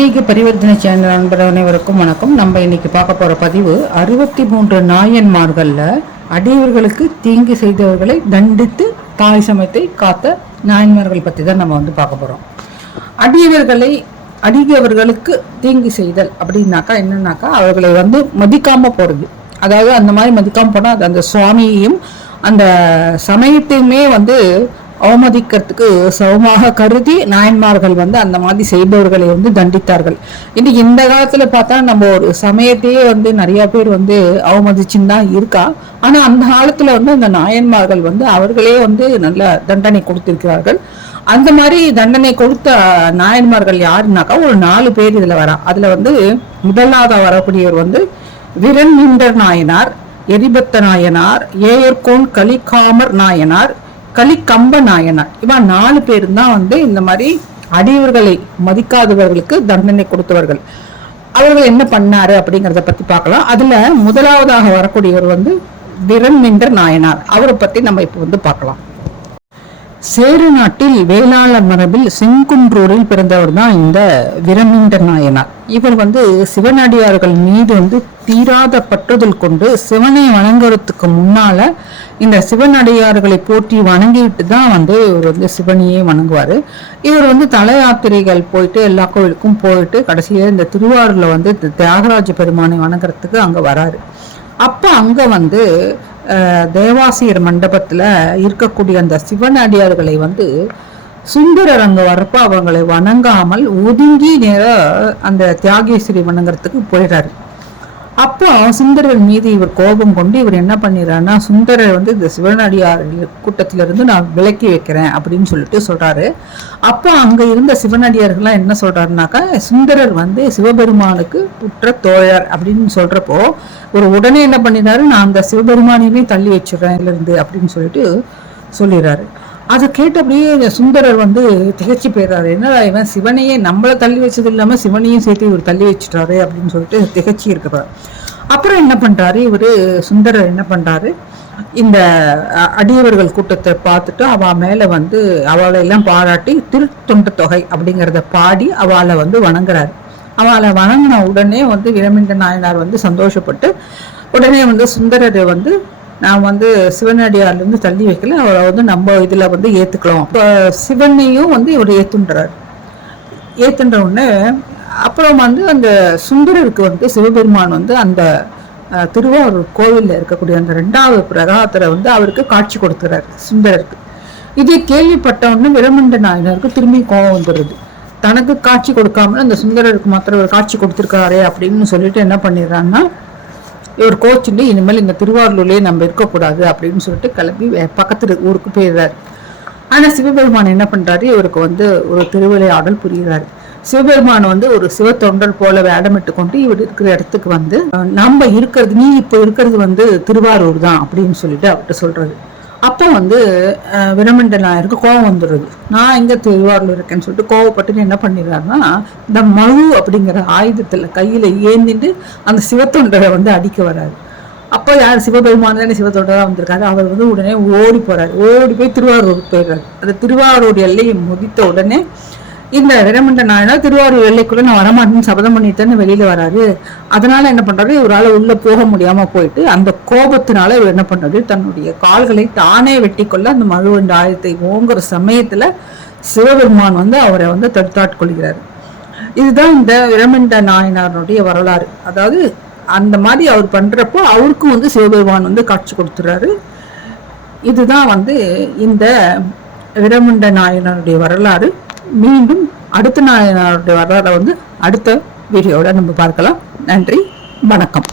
ஆன்மீக பரிவர்த்தனை சேனல் நண்பர் அனைவருக்கும் வணக்கம். நம்ம இன்னைக்கு பார்க்க போற பதிவு 63 நாயன்மார்கள்ல அடியவர்களுக்கு தீங்கு செய்தவர்களை தண்டித்து தாய் சமயத்தை காத்த நாயன்மார்கள் பத்தி தான் நம்ம பார்க்க போறோம். அடியவர்களுக்கு தீங்கு செய்தல் அப்படின்னாக்கா என்னன்னாக்கா அவர்களை மதிக்காம போறது. அதாவது அந்த மாதிரி மதிக்காம போனா அது அந்த சுவாமியையும் அந்த சமயத்தையுமே அவமதிக்கிறதுக்கு சமமாக கருதி நாயன்மார்கள் அந்த மாதிரி செய்பவர்களை தண்டித்தார்கள். இன்னைக்கு இந்த காலத்துல பார்த்தா நம்ம ஒரு சமயத்தையே நிறைய பேர் அவமதிச்சுன்னு தான் இருக்கா. ஆனா அந்த காலத்துல அந்த நாயன்மார்கள் அவர்களே நல்ல தண்டனை கொடுத்திருக்கிறார்கள். அந்த மாதிரி தண்டனை கொடுத்த நாயன்மார்கள் யாருன்னாக்கா ஒரு 4 பேர் இதுல வரா. அதுல முதலாவதா வரக்கூடியவர் விரண்மிண்டர் நாயனார், எரிபத்த நாயனார், ஏயர்கோன் கலிகாமர் நாயனார், கலிகம்ப நாயனார். இவன் 4 பேரும் தான் இந்த மாதிரி அடியவர்களை மதிக்காதவர்களுக்கு தண்டனை கொடுத்தவர்கள். அவர்கள் என்ன பண்ணாரு அப்படிங்கிறத பத்தி பார்க்கலாம். அதுல முதலாவதாக வரக்கூடியவர் விரண்மிண்டர் நாயனார். அவரை பத்தி நம்ம இப்ப பார்க்கலாம். சேர நாட்டில் வேளாளர் மரபில் செங்குன்றூரில் பிறந்தவர் தான் இந்த விரண்மிண்டர் நாயனார். இவர் சிவனடியார்கள் மீது தீராத பற்றுதல் கொண்டு சிவனை வணங்குறதுக்கு முன்னால இந்த சிவனடியார்களை போற்றி வணங்கிட்டு தான் இவர் சிவனையே வணங்குவாரு. இவர் தல யாத்திரைகள் போயிட்டு எல்லா கோவிலுக்கும் போயிட்டு கடைசியில இந்த திருவாரூர்ல தியாகராஜ பெருமானை வணங்குறதுக்கு அங்க வராரு. அப்ப அங்க தேவாசிரியர் மண்டபத்துல இருக்கக்கூடிய அந்த சிவனடியார்களை சுந்தரர் அங்க வரப்ப அவங்களை வணங்காமல் ஒதுங்கி நேர அந்த தியாகேஸ்வரி வணங்குறதுக்கு போயிடுறாரு. அப்போ சுந்தரர் மீது இவர் கோபம் கொண்டு இவர் என்ன பண்ணிடுறாருன்னா, சுந்தரர் இந்த சிவனடியார் கூட்டத்திலிருந்து நான் விலக்கி வைக்கிறேன் அப்படின்னு சொல்றாரு. அப்போ அங்க இருந்த சிவனடியார்கள்லாம் என்ன சொல்றாருனாக்கா, சுந்தரர் சிவபெருமானுக்கு உற்ற தோழர் அப்படின்னு சொல்றப்போ ஒரு உடனே என்ன பண்ணிடுறாரு, நான் அந்த சிவபெருமானையுமே தள்ளி வச்சிடுறேன் இருந்து அப்படின்னு சொல்லிடுறாரு. அதை கேட்டு அப்படியே சுந்தரர் திகச்சு போயிடுறாரு. என்னடா இவன் சிவனையே நம்மள தள்ளி வச்சது இல்லாம சிவனையும் சேர்த்து இவர் தள்ளி வச்சுட்டாரு அப்படின்னு திகச்சு இருக்கிறார். அப்புறம் என்ன பண்றாரு சுந்தரர் என்ன பண்றாரு, இந்த அடியவர்கள் கூட்டத்தை பார்த்துட்டு அவ மேல அவளை எல்லாம் பாராட்டி திருத்தொண்ட தொகை அப்படிங்கிறத பாடி அவளை வணங்குறாரு. அவளை வணங்கின உடனே விரண்மிண்ட நாயனார் சந்தோஷப்பட்டு உடனே சுந்தரர் நான் சிவனடியார்ல இருந்து தள்ளி வைக்கல, அவரை நம்ம இதுல ஏத்துக்கலாம். சிவனையும் இவர் ஏத்துன்றார். ஏத்துன்ற உடனே அப்புறம் அந்த சுந்தரருக்கு சிவபெருமான் அந்த திருவாரூர் கோவில்ல இருக்கக்கூடிய அந்த 2வது பிரகாரத்துல அவருக்கு காட்சி கொடுக்கிறார் சுந்தரருக்கு. இதை கேள்விப்பட்ட உடனே விரண்மிண்ட நாயனருக்கு திரும்பி கோபம் வந்துடுது. தனக்கு காட்சி கொடுக்காம அந்த சுந்தரருக்கு மாத்திரம் ஒரு காட்சி கொடுத்திருக்காரே அப்படின்னு சொல்லிட்டு என்ன பண்ணிடுறாங்கன்னா, இவர் கோச்சுட்டு இனிமேல் இந்த திருவாரூர்லயே நம்ம இருக்கக்கூடாது அப்படின்னு கிளம்பி பக்கத்து ஊருக்கு போயிடுறாரு. ஆனா சிவபெருமான் என்ன பண்றாரு, இவருக்கு ஒரு திருவிளையாடல் புரியுறாரு. சிவபெருமான் ஒரு சிவ தொண்டர் போல வேடமிட்டு கொண்டு இவர் இருக்கிற இடத்துக்கு நம்ம இருக்கிறது, நீ இப்ப இருக்கிறது திருவாரூர் தான் அப்படின்னு சொல்லிட்டு அவர்கிட்ட சொல்றாரு. அப்போ விரண்மிண்ட நாயருக்கு கோபம் வந்துடுது. நான் எங்க திருவாரூர் இருக்கேன்னு சொல்லிட்டு கோவப்பட்டு என்ன பண்ணிடுறாருன்னா, இந்த மழு அப்படிங்கிற ஆயுதத்துல கையில ஏந்திட்டு அந்த சிவத்தொண்டரை அடிக்க வர்றாரு. அப்போ யார், சிவபெருமான் தானே சிவத்தொண்டரா வந்திருக்காரு. அவர் உடனே ஓடி போறாரு. ஓடி போய் திருவாரூருக்கு போயிடுறாரு. அந்த திருவாரூர் எல்லையை முதித்த உடனே இந்த விரண்மிண்ட நாயனார் திருவாரூர் எல்லைக்குள்ள நான் வரமாட்டேன்னு சபதம் பண்ணிட்டேன்னு வெளியில வராரு. அதனால என்ன பண்றாரு, இவரால் உள்ள போக முடியாம போயிட்டு அந்த கோபத்தினால இவர் என்ன பண்றாரு, தன்னுடைய கால்களை தானே வெட்டி கொள்ள அந்த மழுவண்ட ஆயுதத்தை ஓங்குற சமயத்துல சிவபெருமான் அவரை தடுத்தாட்கொள்கிறார். இதுதான் இந்த விரண்மிண்ட நாயனாருடைய வரலாறு. அதாவது அந்த மாதிரி அவர் பண்றப்போ அவருக்கும் சிவபெருமான் காட்சி கொடுத்துறாரு. இதுதான் இந்த விரண்மிண்ட நாயனாருடைய வரலாறு. மீண்டும் அடுத்த நாயனாருடைய வரலாறை அடுத்த வீடியோட நம்ம பார்க்கலாம். நன்றி, வணக்கம்.